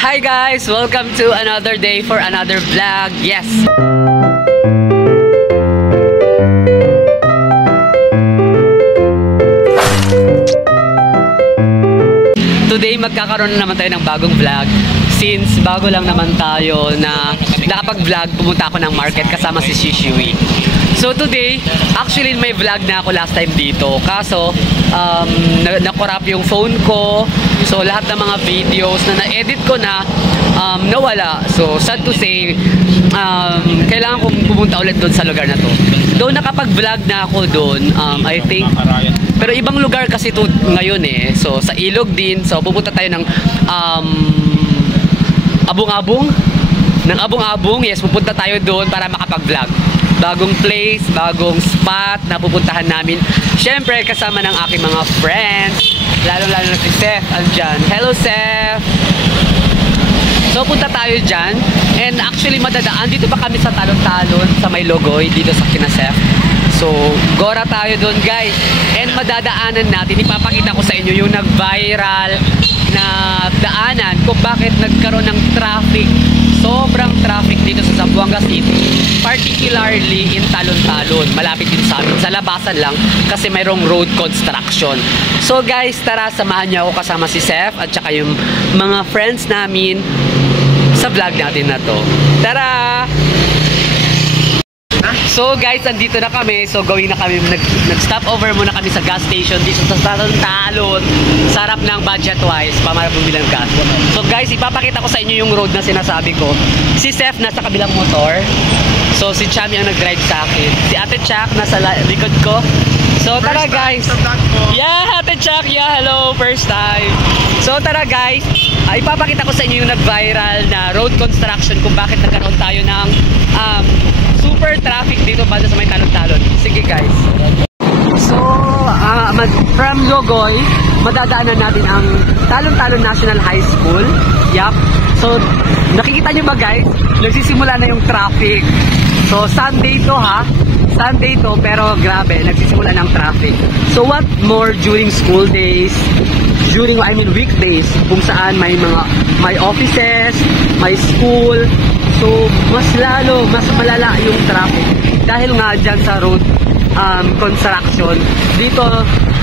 Hi guys! Welcome to another day for another vlog. Yes! Today magkakaroon na naman tayo ng bagong vlog. Since bago lang naman tayo na nakapag-vlog, pumunta ako ng market kasama si Shishui. So today, actually may vlog na ako last time dito. Kaso, nakorap yung phone ko. So lahat ng mga videos na na-edit ko na, nawala. So sad to say, kailangan kong pumunta ulit doon sa lugar na to. Doon nakapag-vlog na ako doon, I think. Pero ibang lugar kasi to ngayon eh. So sa Ilog din. So pupunta tayo ng Abong-Abong. Ng Abong-Abong, yes, pupunta tayo doon para makapag-vlog. Bagong place, bagong spot na pupuntahan namin. Siyempre kasama ng aking mga friends. Lalo-lalo na si Seth andyan. Hello Seth! So punta tayo dyan. And actually madadaan. Dito pa kami sa Talon-Talon, sa may Logoy, dito sa kina Seth. So gora tayo doon guys. And madadaanan natin. Ipapakita ko sa inyo yung nag-viral na daanan kung bakit nagkaroon ng traffic. Sobrang traffic dito sa Zamboanga City, particularly in Talon-Talon. Malapit din sa amin, sa labasan lang kasi mayroong road construction. So guys, tara, samahan niyo ako kasama si Seth at saka yung mga friends namin sa vlog natin na to. Tara! So guys, andito na kami. So gawin na kami, nag-stop over muna kami sa gas station dito sa Talon-Talon. Sarap ng budget-wise para bumili ng gas. So guys, ipapakita ko sa inyo yung road na sinasabi ko. Si Seth nasa kabilang motor. So si Chami ang nag-drive sa akin. Si Ate Chak nasa likod ko. So tara guys. Yeah, Ate Chak. Yeah, hello. First time. So tara guys. Ipapakita ko sa inyo yung nag-viral na road construction kung bakit nagkaroon tayo ng super traffic dito para sa may Talon-Talon. Sige guys. So, from Logoy, madadaanan natin ang Talon-Talon National High School. Yup. So, nakikita nyo ba guys? Nagsisimula na yung traffic. So, Sunday to ha. Sunday to pero grabe, nagsisimula ng traffic. So, what more during school days? Weekdays, kung saan may offices, may school. So, mas malala yung traffic. Dahil nga dyan sa road construction, dito,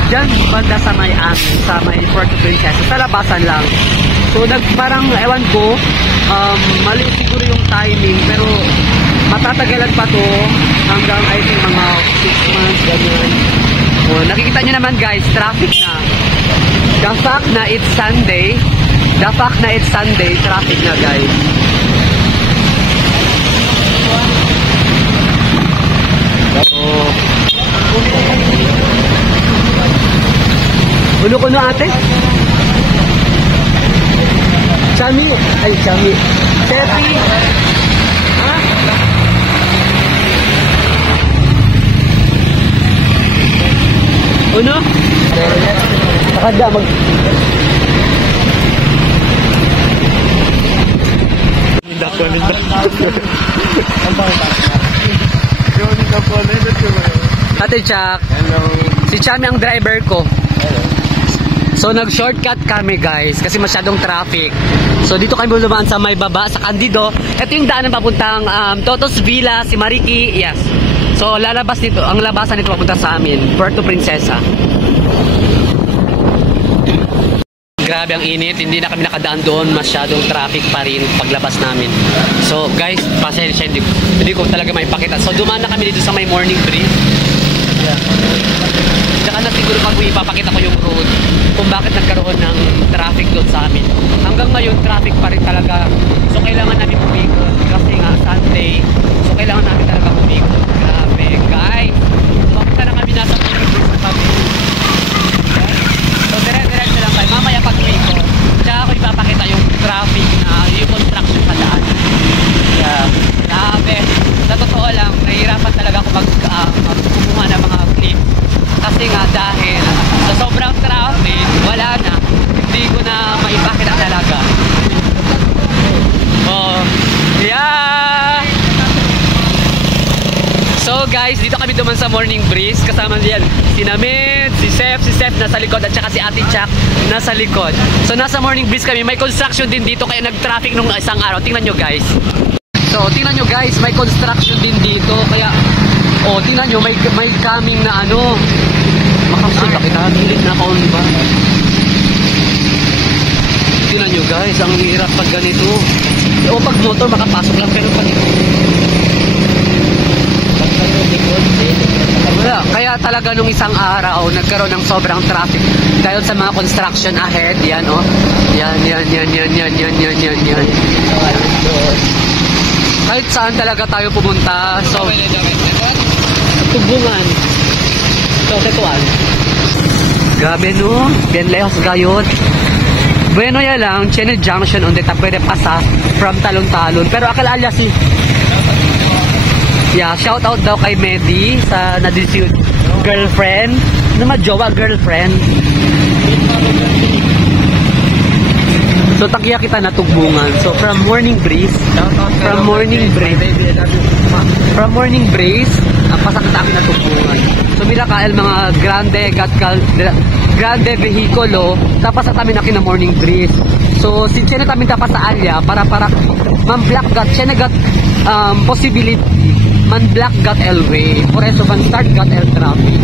dyan banda sa may Puerto Princesa, sa labasan lang. So, parang, ewan ko, mali siguro yung timing, pero matatagalan pa to hanggang I think mga 6 months, ganyan. So, nakikita nyo naman guys, traffic na. The fact na it's Sunday, traffic na guys. Kuno ate? Chami. Tepi. Ha? Uno? Nakada Ate Chak. Hello. Si Chami ang driver ko. Hello. So nag-shortcut kami guys kasi masyadong traffic. So dito kami lumaan sa may baba sa Candido. Ito yung daanan papuntang Totos Villa, si Mariki. Yes. So lalabas dito, ang labasan nito papunta sa amin, Puerto Princesa. Grabe ang init, hindi na kami nakadaan doon, masyadong traffic pa rin paglabas namin. So guys, pasensya, hindi ko talaga maipakita. So dumaan na kami dito sa may morning breeze. Yeah. Saka na siguro pag ipapakita ko yung road kung bakit nagkaroon ng traffic doon sa amin. Hanggang ngayon, traffic pa rin talaga. So kailangan namin umikot kasi nga Sunday. So kailangan namin talaga umikot. Grabe guys. Bakit na kami nasa morning breeze na kami. So dire-diretso lang tayo. Mamaya pag umikot, tsaka ako ipapakita yung traffic na yung construction sa daan. Yeah. Grabe. Sa totoo lang, nahihirapan talaga ako magkumuha ng mga clips. Kasi nga dahil sa sobrang traffic, wala na. Hindi ko na maipakita talaga. Oh, yeah! duman sa Morning Breeze. Kasama diyan si Namit, si Seth nasa likod at saka si Ate Jack nasa likod. So nasa Morning Breeze kami. May construction din dito kaya nag-traffic nung isang araw. Tingnan nyo guys. So tingnan nyo guys, may construction din dito kaya tingnan nyo may coming na ano. Makasulta kita, hilig na ako, di ba? Tingnan nyo guys, ang hirap pag ganito. Pag motor makapasok lang pero pag kaya talaga nung isang araw nagkaroon ng sobrang traffic dahil sa mga construction ahead. Yan yan. Kahit saan talaga tayo pumunta. So Tubungan so Tetuan. Grabe no, bien lejos gayod. Bueno ya lang, Chene Junction onde ta pwede pasa from Talon-Talon. Pero akala si shout out daw kay Medi sa nadisyo girlfriend na majowa girlfriend. So takiya kita na Tubungan. So from Morning Breeze pasakit kami na Tubungan. So mila kael mga grande vehikulo tapos kami na kina Morning Breeze. So si Chene tamin tapas sa alya para man black got Chene got possibility man black got L-way por eso man start got L traffic.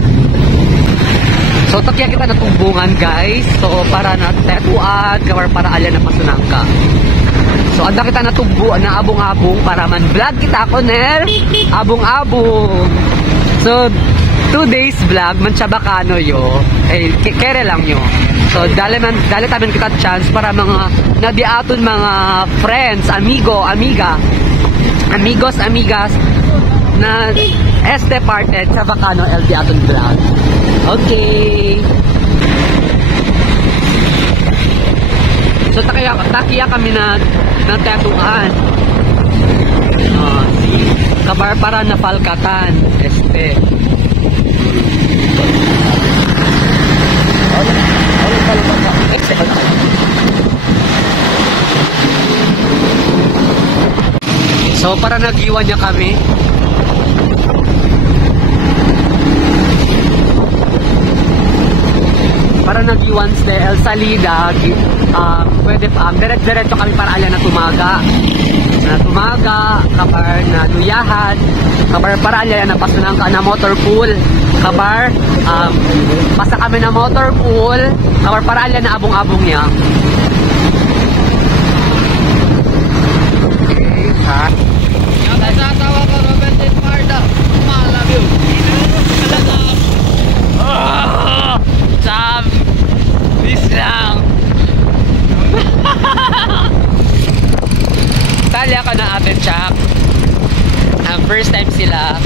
So takya kita na Tubungan guys. So para na tetuan para alya na pasunangka. So anda kita na abong-abong para man vlog kita ko ner abong-abong. So 2 days vlog man Chabacano yo kere lang yo. So dali tamin kita chance para mga nadiaton mga friends, amigos, amigas na departed sa Bacano LD aton vlog. Okay. So takiya kami na tetuan. Kabar para na Palkatan. So para nagiwan niya kami. Para nagiwan sa El Salida, pwede diretso kami para alya na tumaga, kabar na luyahan, kabar para alya na pasunang ka na motor pool, kabar pasa kami na motor pool, kabar para alya na abong-abong niya. Okay, ha? Yung nagtatawa ko, Robert and Marta, love you. Sam, please lang. Talya ka na Ate Jack. First time sila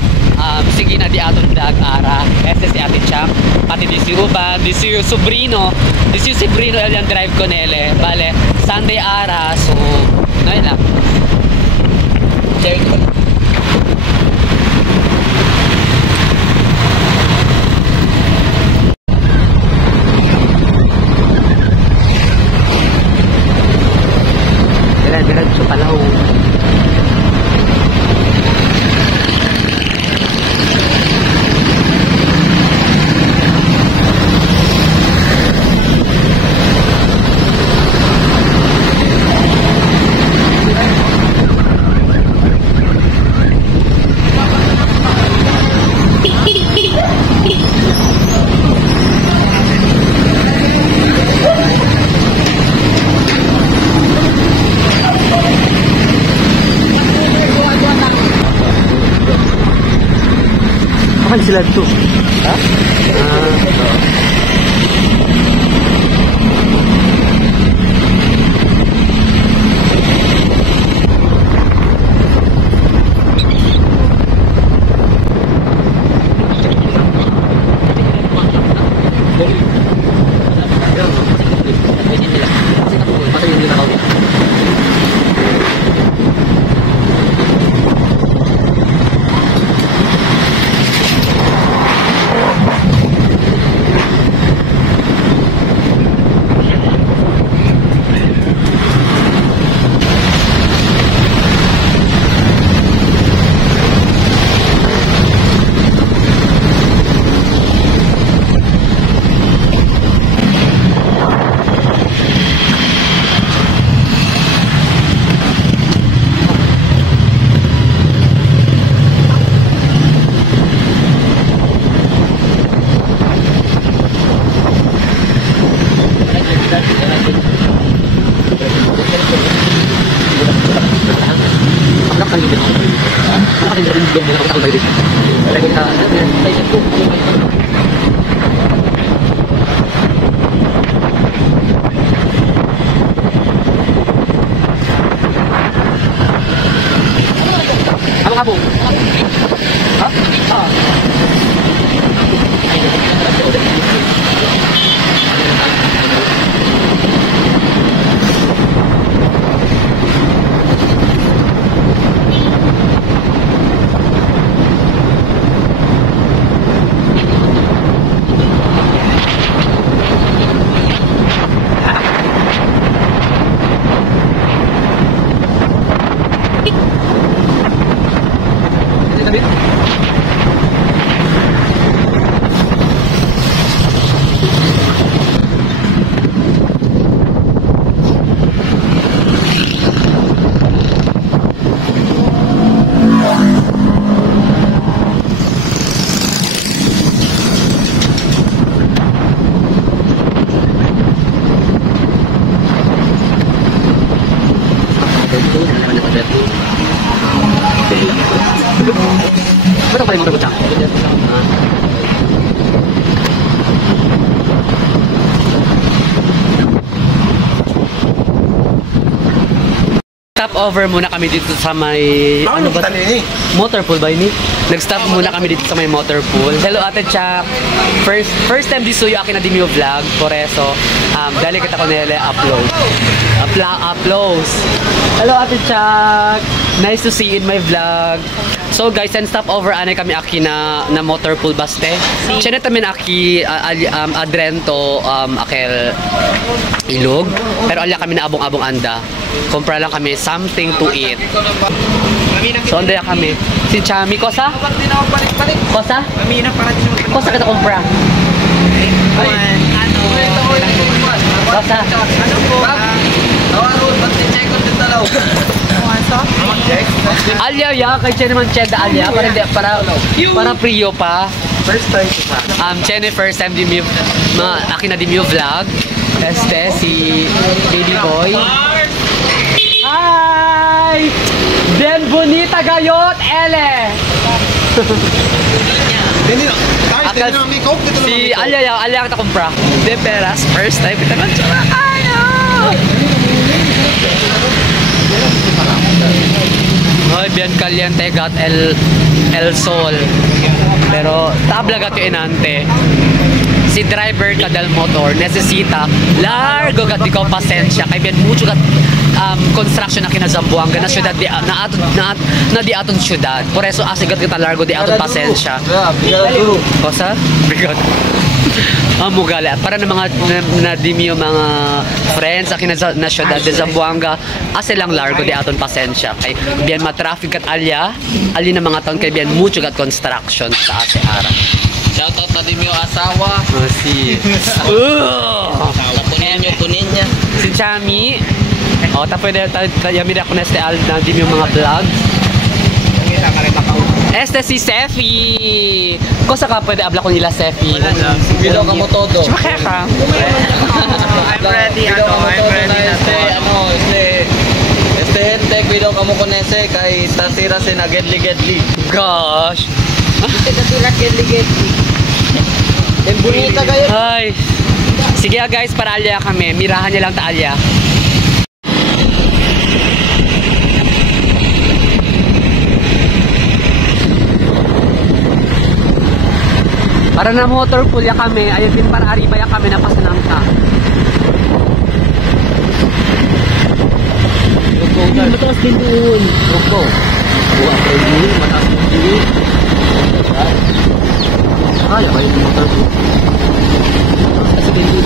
sige na di aton vlog ara. Este si Ate Jack, pati di si Ruban, di si Sobrino yung drive ko nele. Bale, Sunday ara, so noy lang. Check. Diretso Palaw. Kapan sila ito? Ha? Ano ka po? Ha? Ah. Ba't ako yung mga Stop over muna kami dito sa may... Ano ba? Motor pool ba yun? Nag-stop muna kami dito sa may motor pool. Hello Ate Chuck. First time disuyo akin na di mo vlog. Por eso, dali kita ko nila upload. Uploads. Hello Ate Chuck. Nice to see you in my vlog. So guys, and stop over anay kami aki na motor pool baste. Chene tamin aki adrento akel ilog. Pero alya kami na abong-abong anda. Kumpra lang kami something to eat. So andaya kami. Si Chami, kosa? Kosa? Kosa kita kumpra. Kosa? Alya ya, kay Chene man cheda alya para priyo pa. First time ko sa. Chene first time di mi akin na di mi vlog. Este si baby boy. Hi! Ben bonita gayot, ele! Si Alya ang takumpra. De peras, first time kita man tsura. Ayaw! Hoy, bien caliente gat el sol. Pero tabla gat yung inante. Si driver ka del motor necesita largo gat di ko pasensya kay bien mucho gat construction na kinazambuanga na syudad na di aton syudad. Por eso asigat kita largo di aton pasensya. Kosa? Bigot. Mugala para ng mga nadimi yung mga friends akin na syudad de Zamboanga ase lang largo di aton pasensya kay bien ma-traffic kat alya ali na mga taon kay bien mucho gat construction sa ase ara. Shoutout na din yung asawa. Si Kunin niya. Si Chami. Ta pwede yamira ko na este al na dim yung mga vlog. Este si Sefi. Kosa ka pwede abla ko nila Sefi. Bilo ka mo todo. Chima ka. I'm ready na Este gente, cuido ka mo konese kay tasira si na gedli. Gosh. Tasira gedli. En bonita kayo. Ay. Sige guys, para alya kami. Mirahan niya lang ta alya. Para na motor pool ya kami, ayun din para arriba ya kami na pasanangka. Mataas din doon. Opo. Buwan tayo din, mataas din din. Kaya ba yung motor pool? Mataas din din.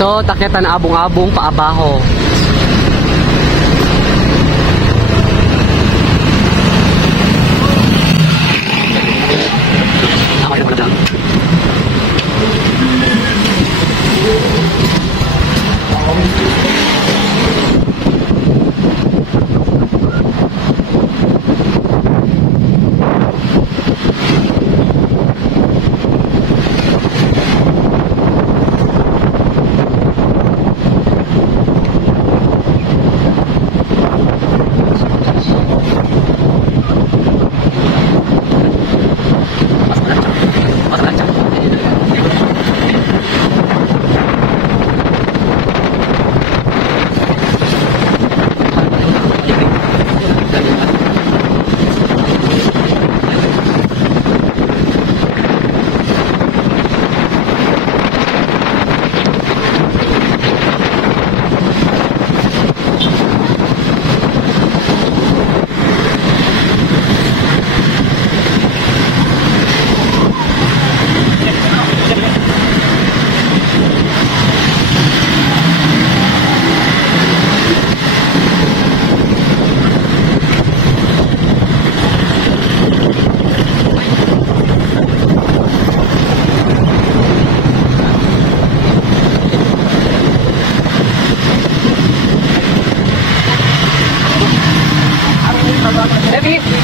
So, takitan na abong-abong paabaho.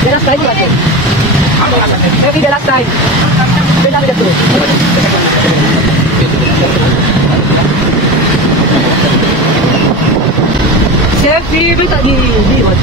The last time, what? Maybe the last time. Then I'll get through. Selfie, wait a minute. What?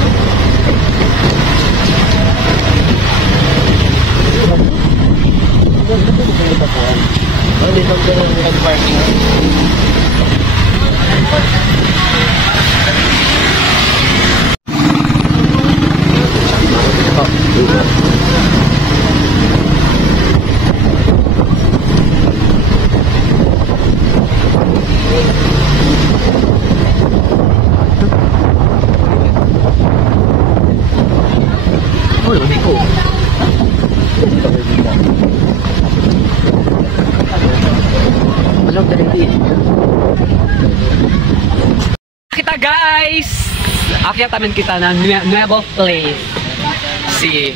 Kita guys, akyat namin kita ng Nuevo Place. See.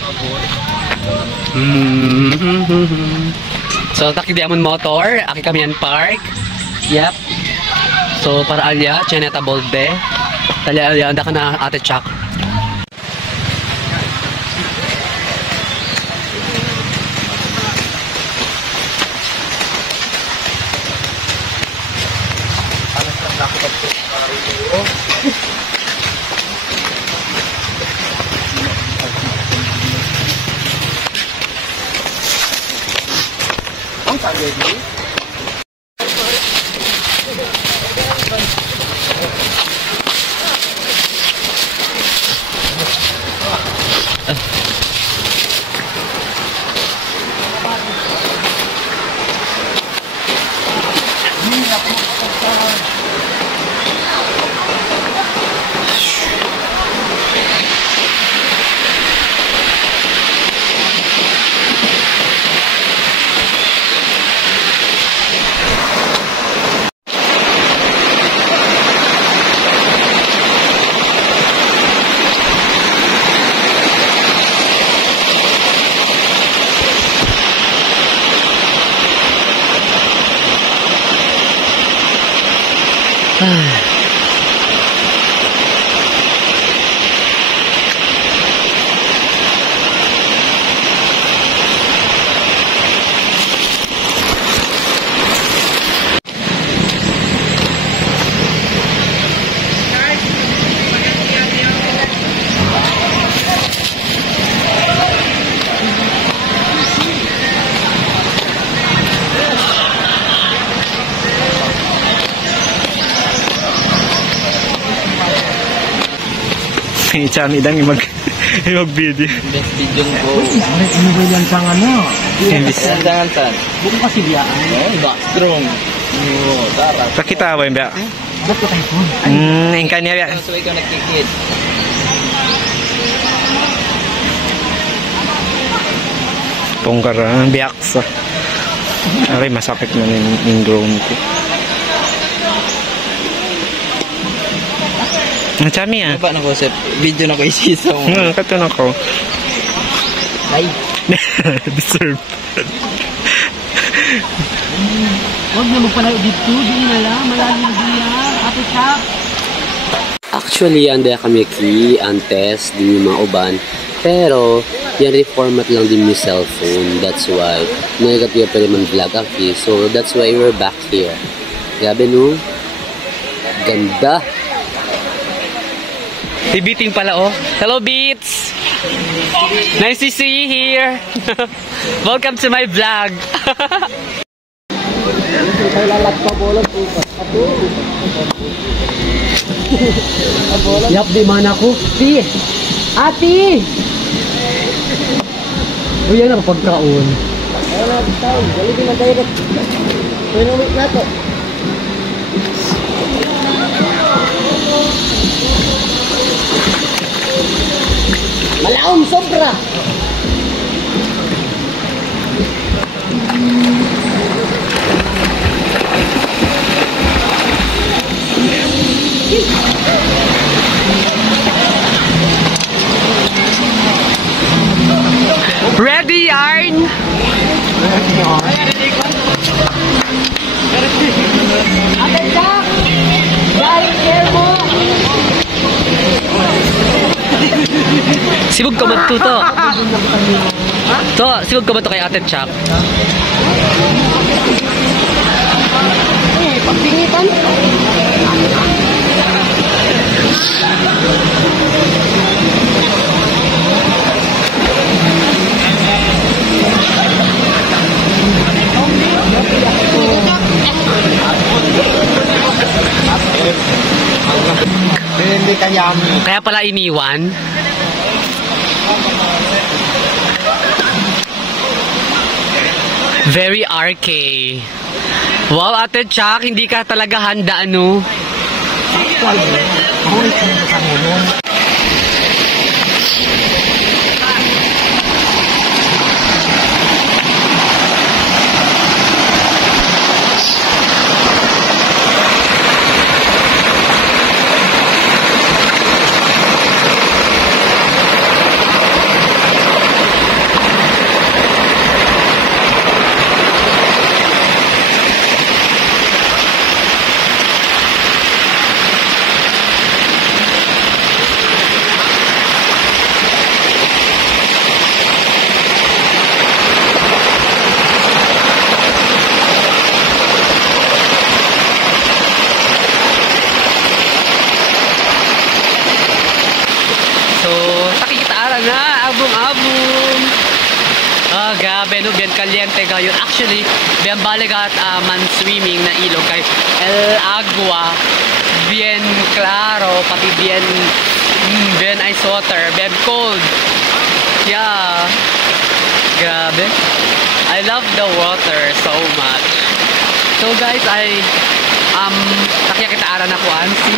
So taki diamond motor, aki kami yan park. Yep. So para alya, Chineta Bolde. Talya alya, anda ka na ate Chuck. Chan idang mag-video. Best video ko. Ano ba yan sa ano? Jangan san. Bukan kasi biyaan. Backstrong. Tara. Pakita ba yung biya? Ba't ka tayo? Yung kanya biya. So ikaw nagkikid. Tungkar biyak sa. Okay, masakit na yung drone ko. Ang chami ah. Ba na ko sa video na ko isisa mo. Kato na ko. Ay, Deserve. huwag na magpalayo dito. Di na lang. Malalim diya. Ate Chak. Actually, anda kami ki, antes, di mga uban. Pero, yan reformat lang din yung cellphone. That's why, nagkatiya pa naman vlog aki. So, that's why we're back here. Grabe no? Ganda. Si Beating pala oh. Hello Beats! Nice to see you here. Welcome to my vlog. Yap, di man ako. Ti! Ati! O yan ang pagkaon. Malaom sobra! Ready yarn? Ate Chak! Dahil care mo! Sibog ka magtuto. To, sibog ka ba to kay Ate Chak? Pagpingitan? Hindi kaya mo. Kaya pala iniwan. Very RK. Wow, Ate Chak, hindi ka talaga handa ano? Abong-abong. Ah, grabe no, bien caliente gayon. Actually, bien baligat man swimming na ilog kay El Agua, bien claro, pati bien ice water, bien cold. Yeah. Grabe. I love the water so much. So guys, nakikitaaran ako ansi.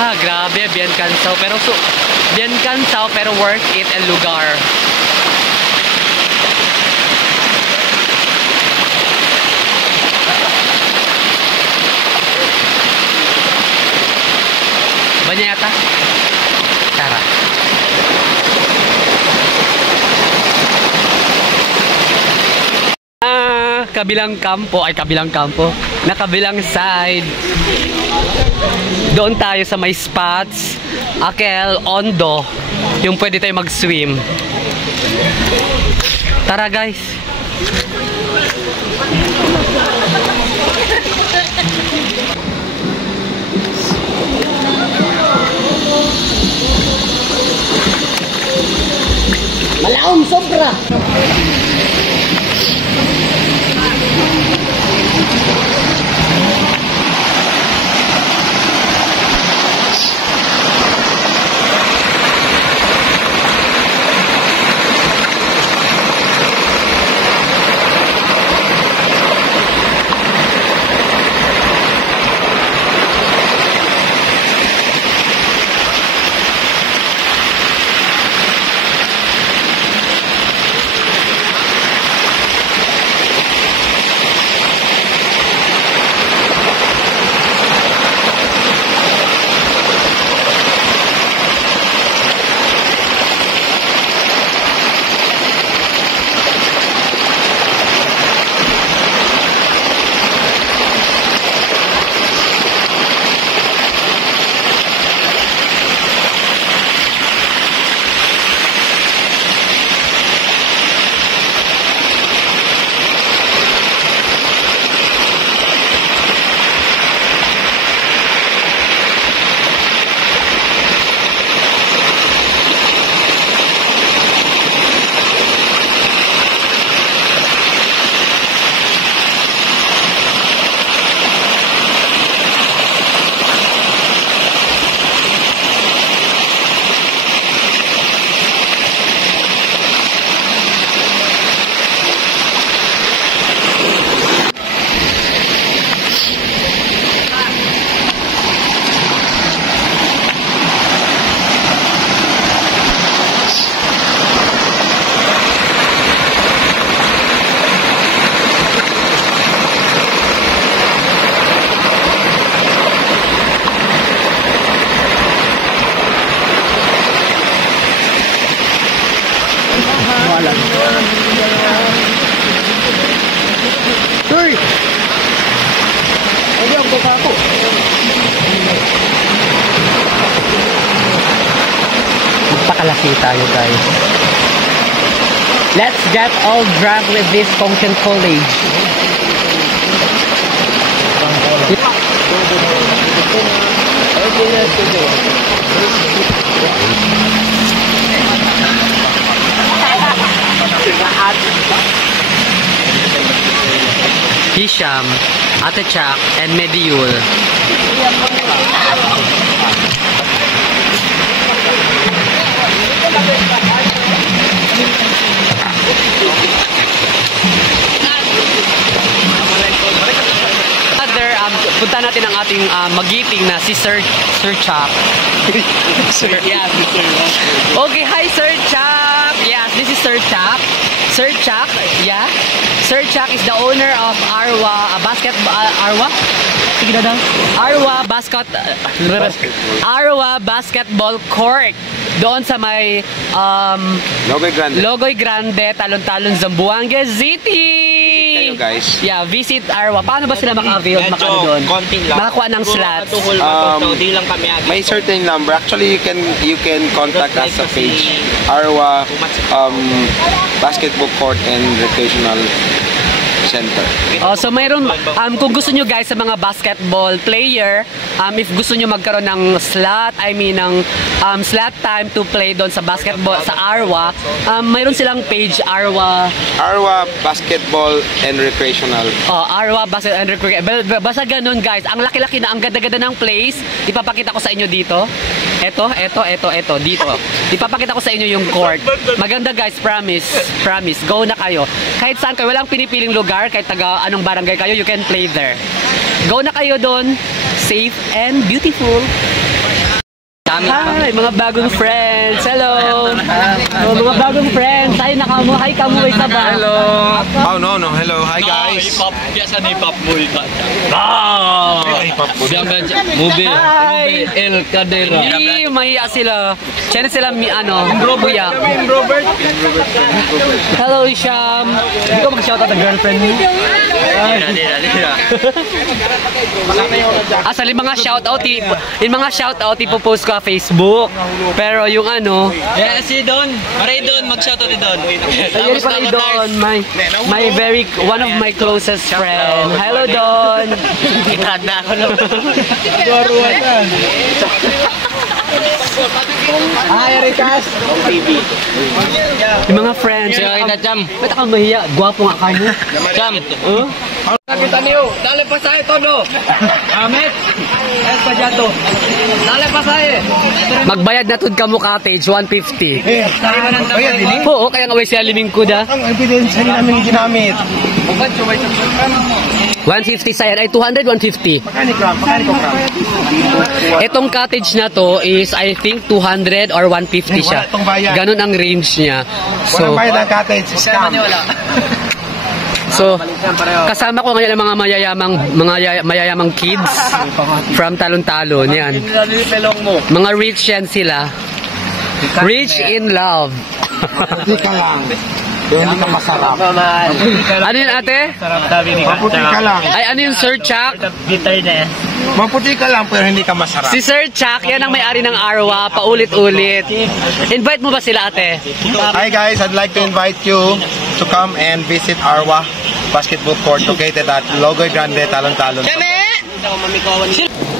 Ah, grabe, bien cansado pero worth it ang lugar. Banyata? Tara. Kabilang kampo, na kabilang side. Doon tayo sa may spots, Akel, Ondo, yung pwede tayo mag-swim. Tara guys. Malaom sobra! pangalan. Sir! Ay, ang baka ako. Magpakalaki tayo, guys. Let's get all drunk with this pumpkin foliage. Hisham, Ate Chak, and Mediul. Punta natin ang ating magiting na si Sir Chak. Yeah, okay, hi Sir Chak. Yes, this is Sir Chak. Sir Chak, yeah. Sir Chak is the owner of Arwa Sige na daw. Arwa Basketball Court. Doon sa may Logoy Grande, Talon-Talon, Zamboanga City. Guys. Yeah, visit Arwa. Paano ba sila maka-avail? Doon? Konting lang. Makakuha ng slots. Di lang kami may certain number. Actually, you can contact us sa page Arwa Basketball Court and Recreational Center. Oh, so mayroon kung gusto nyo guys sa mga basketball player, if gusto nyo magkaroon ng slot, slot time to play doon sa basketball sa Arwa, mayroon silang page Arwa Basketball and Recreational. Oh, Arwa Basketball and Recreational. Basta ganun guys. Ang laki-laki na, ang ganda-ganda ng place. Ipapakita ko sa inyo dito. Ito, dito. Ipapakita ko sa inyo yung court. Maganda guys, promise. Go na kayo. Kahit saan kayo, walang pinipiling lugar, kahit taga anong barangay kayo, you can play there. Go na kayo doon. Safe and beautiful. Hi, mga bagong friends. Hello. Oh, mga bagong friends. Hi, hi kamuhay ka ba? Hello. Oh, no. Hello. Hi, guys. Biasa ni Pop Boy ba? Movie. El Cadera. Hindi, mahiya sila. Channel sila, kuya. Hello, Isham. Hindi ko mag-shoutout ang girlfriend mo. Asal, yung mga shoutout, ipopost ko sa Facebook. Pero yung Si Don. Maray Don. Mag-shoutout ni Don. Ayun pala yung Don, one of my closest friend. Hello, Don. Itanda ako lang. Hi, Rikas. Yung mga friends. Ba't ako mahiya? Gwapo nga kayo. Cham. Nakita niyo. Dale pa sa ito, no? Amet. El Pajato. Dale pa sa Magbayad na tud kamo cottage, 150. Bayad din. Oo, kaya nga way siya liming ko da. Ang ebidensya namin ginamit. 150 sa yan. Ay, 200, 150. Pakani ko kram. Itong cottage na to is, I think, 200 or 150 siya. Wala tong bayad. Ganun ang range niya. Walang bayad ang cottage. Scam. So, kasama ko ngayon ang mga mayayamang kids from Talon-Talon. Yan. Mga rich yan sila. Rich in love. Hindi ka lang. Hindi ka masarap. Ano yun, ate? Maputi ka lang. Ay, ano yung Sir Chak? Maputi ka lang pero hindi ka masarap. Si Sir Chak, yan ang may-ari ng Arwa, paulit-ulit. Invite mo ba sila, ate? Hi guys, I'd like to invite you to come and visit Arwa Basketball Court located at Logoy Grande, Talon-Talon.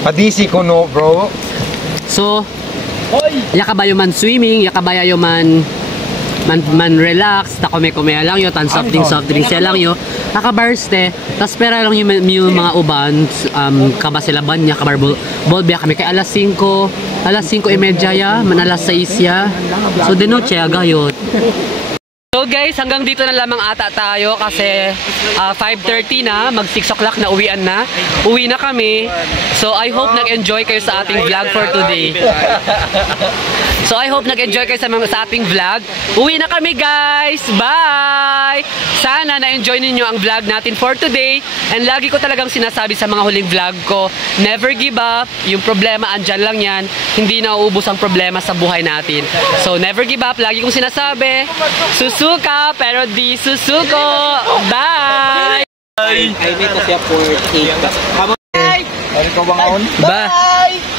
Padisi ko no, bro. So, yakabayo man swimming, yakabayo man relax, kume-kume lang yo, tan soft drinks lang yo. Nakabarste, tas pera lang yung mga uban, kaba sila ban niya, kabar ball biya kami kay alas 5:30 ya, man alas 6 ya. So de noche agayot. So guys, hanggang dito na lamang ata tayo kasi 5:30 na, mag 6 o'clock na uwian na. Uwi na kami. So I hope nag-enjoy kayo sa ating vlog for today. So I hope nag-enjoy kayo sa ating vlog. Uwi na kami guys! Bye! Sana na-enjoy ninyo ang vlog natin for today. And lagi ko talagang sinasabi sa mga huling vlog ko, never give up. Yung problema, andyan lang yan. Hindi na uubos ang problema sa buhay natin. So never give up. Lagi kong sinasabi, susuka pero di susuko. Bye! I need to say for 8. Bye!